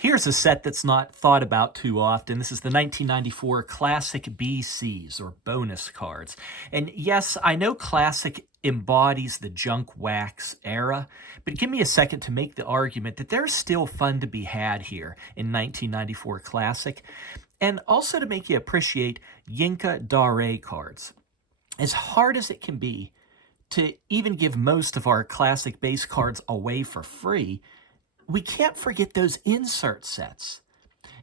Here's a set that's not thought about too often. This is the 1994 Classic BCs, or bonus cards. And yes, I know Classic embodies the junk wax era, but give me a second to make the argument that there's still fun to be had here in 1994 Classic, and also to make you appreciate Yinka Dare cards. As hard as it can be to even give most of our Classic base cards away for free, we can't forget those insert sets.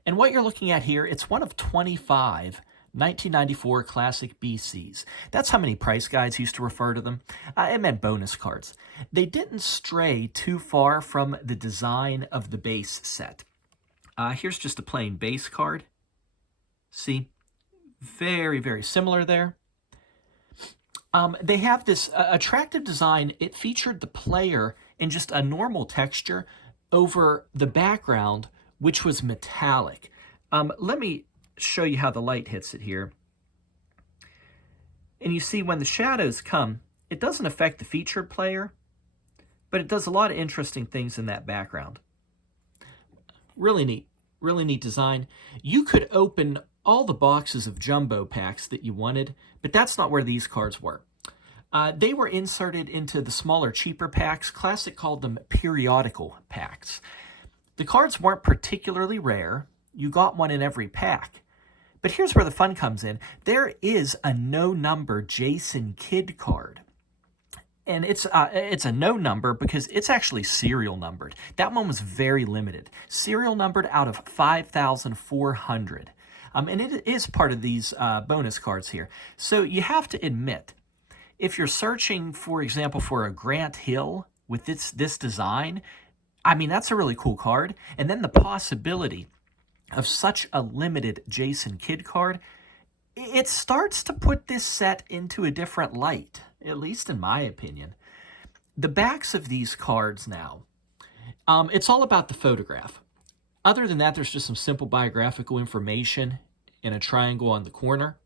And what you're looking at here, it's one of 25 1994 Classic BCs. That's how many price guides used to refer to them. It meant bonus cards. They didn't stray too far from the design of the base set. Here's just a plain base card. See? Very, very similar there. They have this attractive design. It featured the player in just a normal texture over the background, which was metallic. Let me show you how the light hits it here. And you see when the shadows come, it doesn't affect the featured player, but it does a lot of interesting things in that background. Really neat design. You could open all the boxes of jumbo packs that you wanted, but that's not where these cards were. They were inserted into the smaller, cheaper packs. Classic called them periodical packs. The cards weren't particularly rare. You got one in every pack. But here's where the fun comes in. There is a no-number Jason Kidd card. And it's a no number because it's actually serial numbered. That one was very limited. Serial numbered out of 5,400. And it is part of these bonus cards here. So you have to admit, if you're searching, for example, for a Grant Hill with this design, I mean, that's a really cool card. And then the possibility of such a limited Jason Kidd card, it starts to put this set into a different light, at least in my opinion. The backs of these cards now, it's all about the photograph. Other than that, there's just some simple biographical information in a triangle on the corner.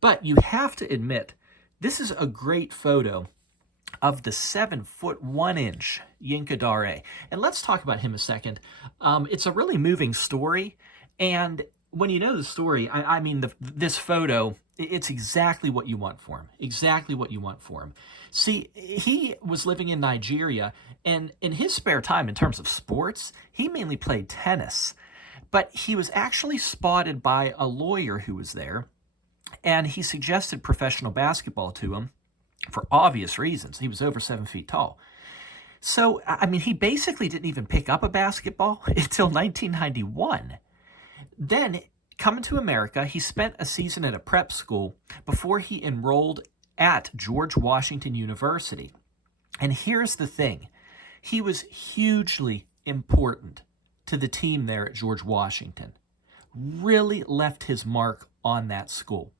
But you have to admit, this is a great photo of the 7'1" Yinka Dare. And let's talk about him a second. It's a really moving story. And when you know the story, I mean, this photo, it's exactly what you want for him. Exactly what you want for him. See, he was living in Nigeria, and in his spare time, in terms of sports, he mainly played tennis. But he was actually spotted by a lawyer who was there, and he suggested professional basketball to him for obvious reasons. He was over 7 feet tall. So, I mean, he basically didn't even pick up a basketball until 1991. Then, coming to America, he spent a season at a prep school before he enrolled at George Washington University. And here's the thing. He was hugely important to the team there at George Washington. Really left his mark on that school.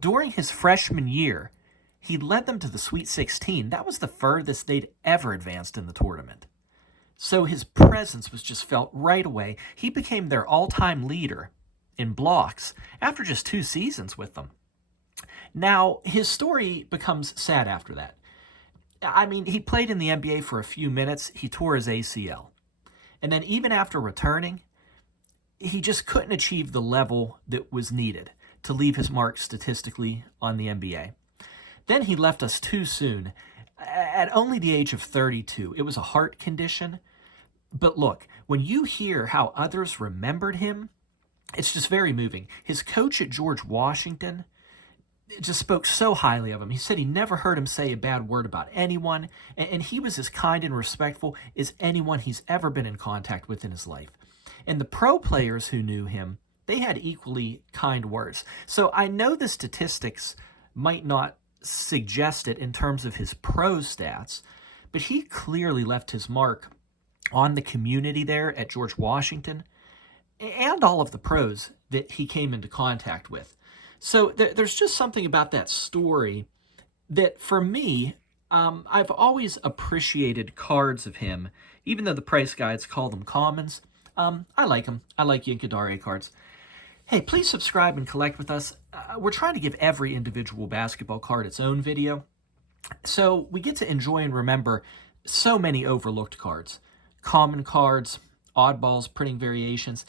During his freshman year, he led them to the Sweet 16. That was the furthest they'd ever advanced in the tournament. So his presence was just felt right away. He became their all-time leader in blocks after just 2 seasons with them. Now, his story becomes sad after that. I mean, he played in the NBA for a few minutes. He tore his ACL. And then even after returning, he just couldn't achieve the level that was needed to leave his mark statistically on the NBA. Then he left us too soon, at only the age of 32. It was a heart condition. But look, when you hear how others remembered him, it's just very moving. His coach at George Washington just spoke so highly of him. He said he never heard him say a bad word about anyone, and he was as kind and respectful as anyone he's ever been in contact with in his life. And the pro players who knew him, they had equally kind words. So I know the statistics might not suggest it in terms of his pro stats, but he clearly left his mark on the community there at George Washington and all of the pros that he came into contact with. So there's just something about that story that, for me, I've always appreciated cards of him, even though the price guides call them commons. I like them. I like Yinka Dare cards. Hey, please subscribe and collect with us. We're trying to give every individual basketball card its own video, so we get to enjoy and remember so many overlooked cards. Common cards, oddballs, printing variations.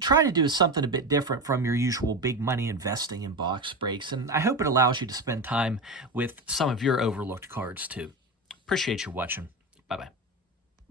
Try to do something a bit different from your usual big money investing in box breaks, and I hope it allows you to spend time with some of your overlooked cards too. Appreciate you watching. Bye-bye.